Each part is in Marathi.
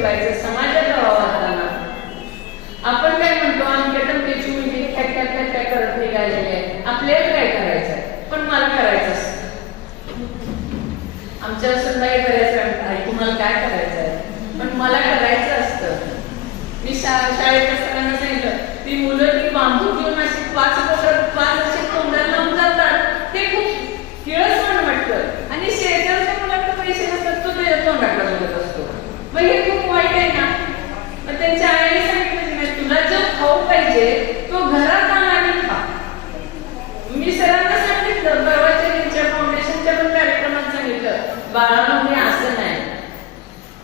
regularização पाहिजे तो घरात आणि खा. मी सरांना सांगितलं परवाच्या त्यांच्या फाउंडेशनच्या पण कार्यक्रमात सांगितलं बाळाला मी असं नाही.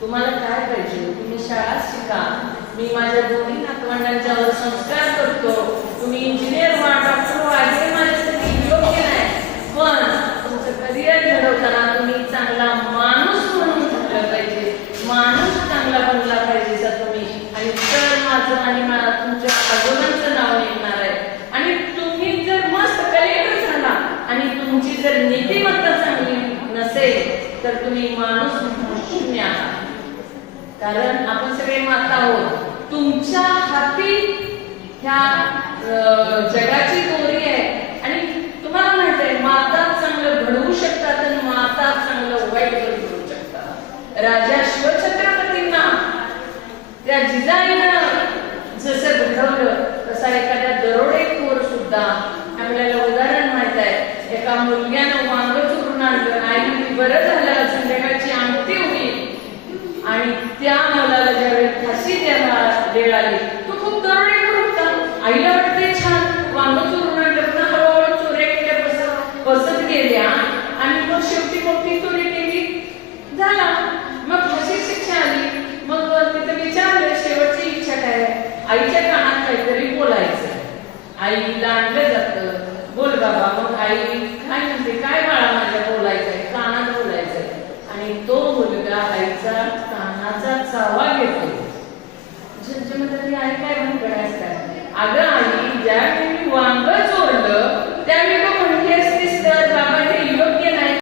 तुम्हाला काय पाहिजे? तुम्ही शाळा शिका. मी माझ्या दोन्ही नातवंडांच्यावर संस्कार करतो. तुम्ही इंजिनियर व्हा डॉक्टर व्हा. हे माझ्यासाठी योग्य नाही. पण तुमचं करिअर घडवताना तुम्ही चांगला माणूस म्हणून झाला पाहिजे. माणूस चांगला बनला पाहिजे सर तुम्ही. आणि तर माझं आणि माझं तुमच्या आजोबांचं नाव निघणार आहे आणि तुम्ही जर मस्त कलेक्टर झाला आणि तुमची जर नीतिमत्ता चांगली नसेल तर तुम्ही माणूस म्हणून शून्य आहात. कारण आपण सगळे माता आहोत. तुमच्या हाती ह्या जगाची दोरी बरं झालं संध्याकाळची आमटी होईल. आणि त्या मुलाला ज्यावेळी फाशी द्यायला वेळ आली तो खूप दरोडेखोर होता. आईला वाटते छान वांग चोरून लग्न हळूहळू चोऱ्या केल्या बसत बसत गेल्या. आणि मग शेवटी मोठी चोरी केली. झाला. मग फाशी शिक्षा आली. मग तिथं विचारलं शेवटची इच्छा काय? आईच्या कानात काहीतरी बोलायचं. आईला आणलं जातं बोल बाबा मग आई काय म्हणते काय बाळा माझ्या बोलायचंय कानात बोलायचंय आणि तो मुलगा आईचा सहभाग घेतो